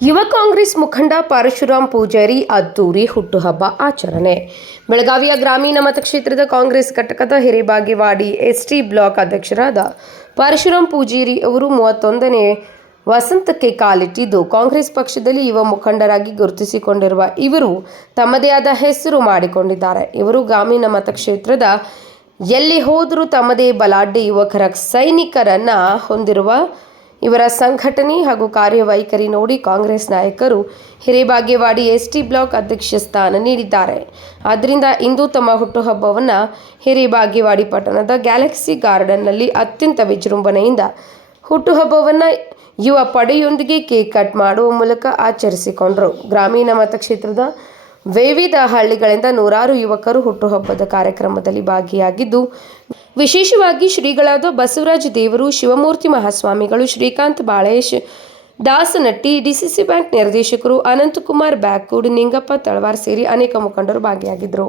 ಯುವ ಕಾಂಗ್ರೆಸ್ ಮುಖಂಡ ಪರಶುರಾಮ್ ಪೂಜಾರಿ ಅದ್ದೂರಿ ಹುಟ್ಟುಹಬ್ಬ ಆಚರಣೆ. ಬೆಳಗಾವಿಯ ಗ್ರಾಮೀಣ ಮತಕ್ಷೇತ್ರದ ಕಾಂಗ್ರೆಸ್ ಘಟಕದ ಹಿರೇಬಾಗೇವಾಡಿ ಎಸ್ಟಿ ಬ್ಲಾಕ್ ಅಧ್ಯಕ್ಷರಾದ ಪರಶುರಾಮ್ ಪೂಜಾರಿ ಅವರು 31ನೇ ವಸಂತಕ್ಕೆ ಕಾಲಿಟ್ಟಿದ್ದು, ಕಾಂಗ್ರೆಸ್ ಪಕ್ಷದಲ್ಲಿ ಯುವ ಮುಖಂಡರಾಗಿ ಗುರುತಿಸಿಕೊಂಡಿರುವ ಇವರು ತಮ್ಮದೇ ಆದ ಹೆಸರು ಮಾಡಿಕೊಂಡಿದ್ದಾರೆ. ಇವರು ಗ್ರಾಮೀಣ ಮತಕ್ಷೇತ್ರದ ಎಲ್ಲಿ ಹೋದರೂ ತಮ್ಮದೇ ಬಲಾಢ್ಯ ಯುವಕರ ಸೈನಿಕರನ್ನ ಹೊಂದಿರುವ ಇವರ ಸಂಘಟನೆ ಹಾಗೂ ಕಾರ್ಯವೈಖರಿ ನೋಡಿ ಕಾಂಗ್ರೆಸ್ ನಾಯಕರು ಹಿರೇಬಾಗೇವಾಡಿ ಎಸ್ಟಿ ಬ್ಲಾಕ್ ಅಧ್ಯಕ್ಷ ಸ್ಥಾನ ನೀಡಿದ್ದಾರೆ. ಆದ್ದರಿಂದ ಇಂದು ತಮ್ಮ ಹುಟ್ಟುಹಬ್ಬವನ್ನು ಹಿರೇಬಾಗೇವಾಡಿ ಪಟ್ಟಣದ ಗ್ಯಾಲಕ್ಸಿ ಗಾರ್ಡನ್ನಲ್ಲಿ ಅತ್ಯಂತ ವಿಜೃಂಭಣೆಯಿಂದ ಹುಟ್ಟುಹಬ್ಬವನ್ನು ಯುವ ಪಡೆಯೊಂದಿಗೆ ಕೇಕ್ ಕಟ್ ಮಾಡುವ ಮೂಲಕ ಆಚರಿಸಿಕೊಂಡರು. ಗ್ರಾಮೀಣ ಮತಕ್ಷೇತ್ರದ ವಿವಿಧ ಹಳ್ಳಿಗಳಿಂದ ನೂರಾರು ಯುವಕರು ಹುಟ್ಟುಹಬ್ಬದ ಕಾರ್ಯಕ್ರಮದಲ್ಲಿ ಭಾಗಿಯಾಗಿದ್ದು, ವಿಶೇಷವಾಗಿ ಶ್ರೀಗಳಾದ ಬಸವರಾಜ ದೇವರು, ಶಿವಮೂರ್ತಿ ಮಹಾಸ್ವಾಮಿಗಳು, ಶ್ರೀಕಾಂತ್ ಬಾಳೇಶ್, ದಾಸನಟ್ಟಿ, ಡಿಸಿಸಿ ಬ್ಯಾಂಕ್ ನಿರ್ದೇಶಕರು, ಅನಂತಕುಮಾರ್ ಬ್ಯಾಕೂಡ್, ನಿಂಗಪ್ಪ ತಳವಾರ್ ಸೇರಿ ಅನೇಕ ಮುಖಂಡರು ಭಾಗಿಯಾಗಿದ್ದರು.